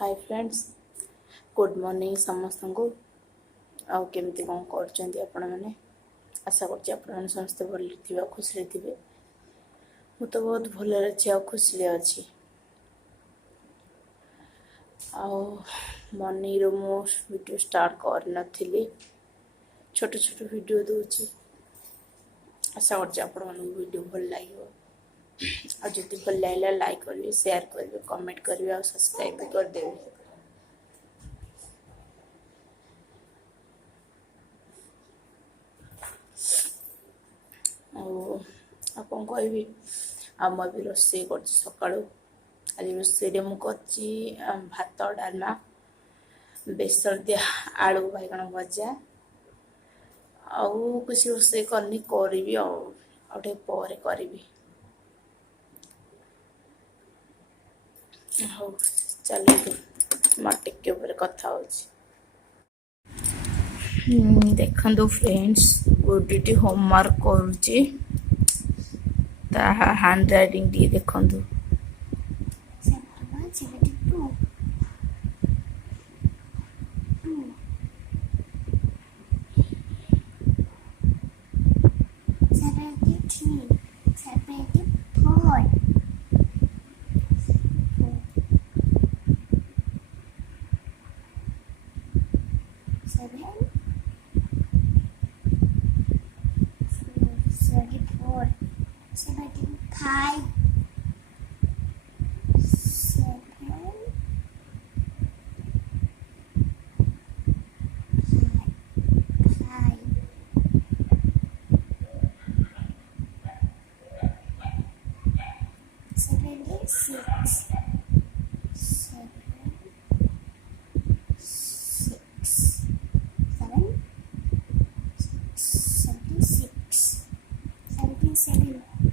Hi friends good morning समस्त को आउ केमती कौन कर मैंने आशा कर समस्ते भल थे खुशी थे मु तो बहुत भल अच्छी खुशी अच्छी मॉर्निंग रो मो वीडियो स्टार्ट कर नी छोट छोट वीडियो दूची आशा कर वीडियो भल लगे आज भल लगे लाइक करेंगे शेयर करेंगे कमेंट करेंगे और सब्सक्राइब भी कर देवे कौन कह आम भी रोसे कर सका आज रोसे मुझे भात डालमा बेसर दिया आलू बैगण भजा आउ किसी रोसे करनी करी आटे पर करी हाँ चलो टिके ऊपर कथा हो देखो फ्रेंड्स गुड्डी होमवर्क करुच्ची हैंड राइटिंग टी देखो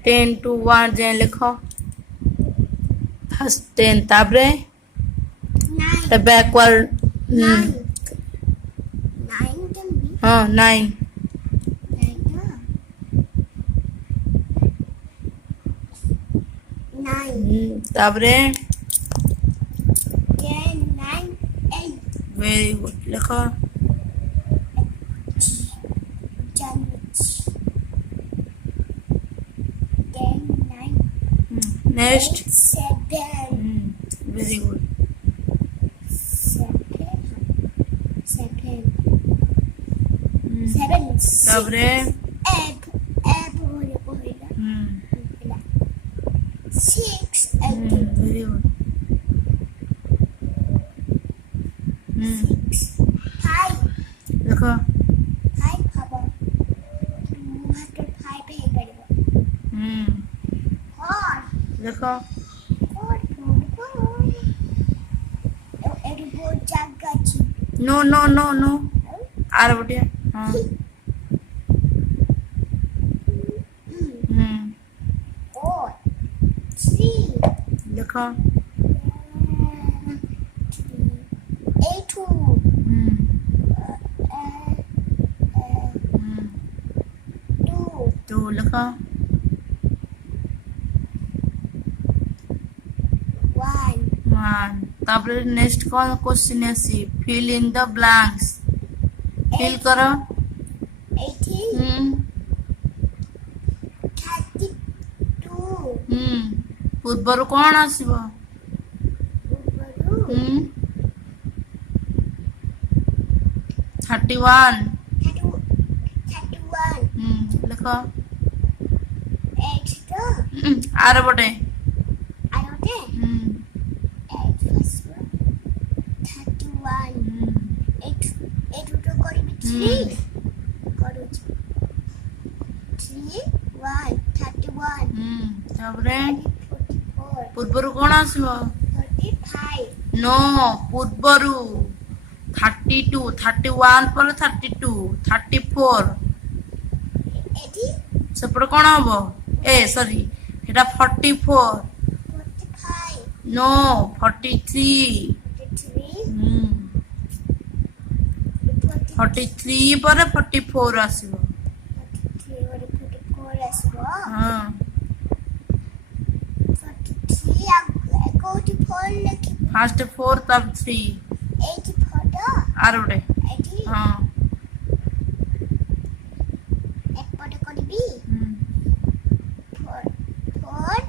टेन टू वन जे लिख फर्स्ट 10 ताबरे बैकवर्ड हाँ 9 ताबरे वेरी गुड लिख next 7 very good 7 ताबरे 6 very good 5 देखो 5 हबो मुहाटर 5 हे परिबो 4 देखो 4 एडी बहुत जगह छी नो नो नो नो आर बटिया हां 4 3 देखो 8 2 लिखो 1 तापर नेक्स्ट कौन क्वेश्चन आसी fill in the blanks fill करो 18 32 पूर्वर कौन आसीबो पूर्वर 31 लिखो 8 तो आर बटे 31 पूर्वर कौन आसो 35 नो पूर्वर 32 31 पर 32 34 सेपटे कौन हम ए सॉरी एटा 44 नो 43 43 पर 44 आसीबो हाँ ଫାଷ୍ଟ 4 ତାପରେ 3 ଏଇଠି ଫଟୋ ଆର ଗୋଟେ ଏଇଠି ହଁ ଏପଟେ କରିବି 4 4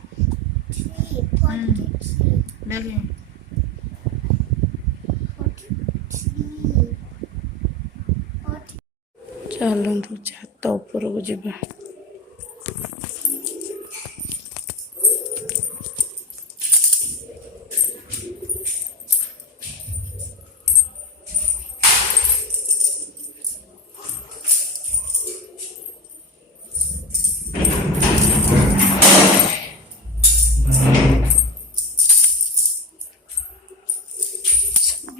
3 43 ଦେଖି 43 ଚାଲନ୍ତୁ ଛାତ ଉପରକୁ ଯିବା।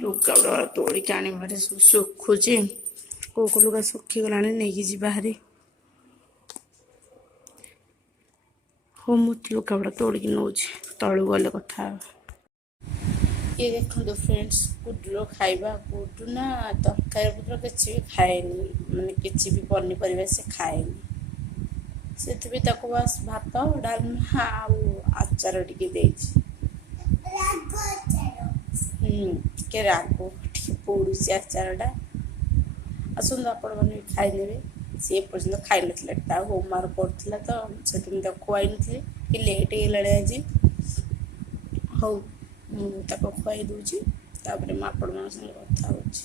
ଲୁଗାଗୁଡ଼ା ତୋଳିକି ଆଣିବାରେ ସବୁ ଶୁଖୁଛି। କୋଉ ଲୁଗା ଶୁଖିଗଲାଣି ନେଇକି ଯିବା ହାରି। ହଉ ମୁଁ ଲୁଗାଗୁଡ଼ା ତୋଳିକି ନେଉଛି, ତଳୁ ଗଲେ କଥା ହେବା। ଇଏ ଦେଖନ୍ତୁ ଫ୍ରେଣ୍ଡସ୍, ଗୁଡୁର ଖାଇବା। ଗୁଡୁ ନା ତରକାରୀ ପତ୍ର କିଛି ବି ଖାଏନି, ମାନେ କିଛି ବି ପନିପରିବା ସେ ଖାଏନି। ସେଥିପାଇଁ ତାକୁ ବାସ୍ ଭାତ ଡାଲମା ଆଉ ଆଚାର ଟିକେ ଦେଇଛି। ଟିକେ ରାଗ ଟିକେ ପୋଡ଼ୁଛି ଆଚାରଟା। ଆସନ୍ତୁ ଆପଣମାନେ ବି ଖାଇନେବେ। ସେ ଏପର୍ଯ୍ୟନ୍ତ ଖାଇନଥିଲା, ତା ହୋମୱାର୍କ କରୁଥିଲା ତ ସେଥିପାଇଁ ତାକୁ ଖୁଆଇନଥିଲି, କି ଲେଟ୍ ହେଇଗଲାଣି ଆଜି। ହଉ ମୁଁ ତାକୁ ଖୁଆଇ ଦେଉଛି, ତାପରେ ମୁଁ ଆପଣମାନଙ୍କ ସାଙ୍ଗେ କଥା ହେଉଛି।